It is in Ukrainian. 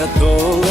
Небо, жовте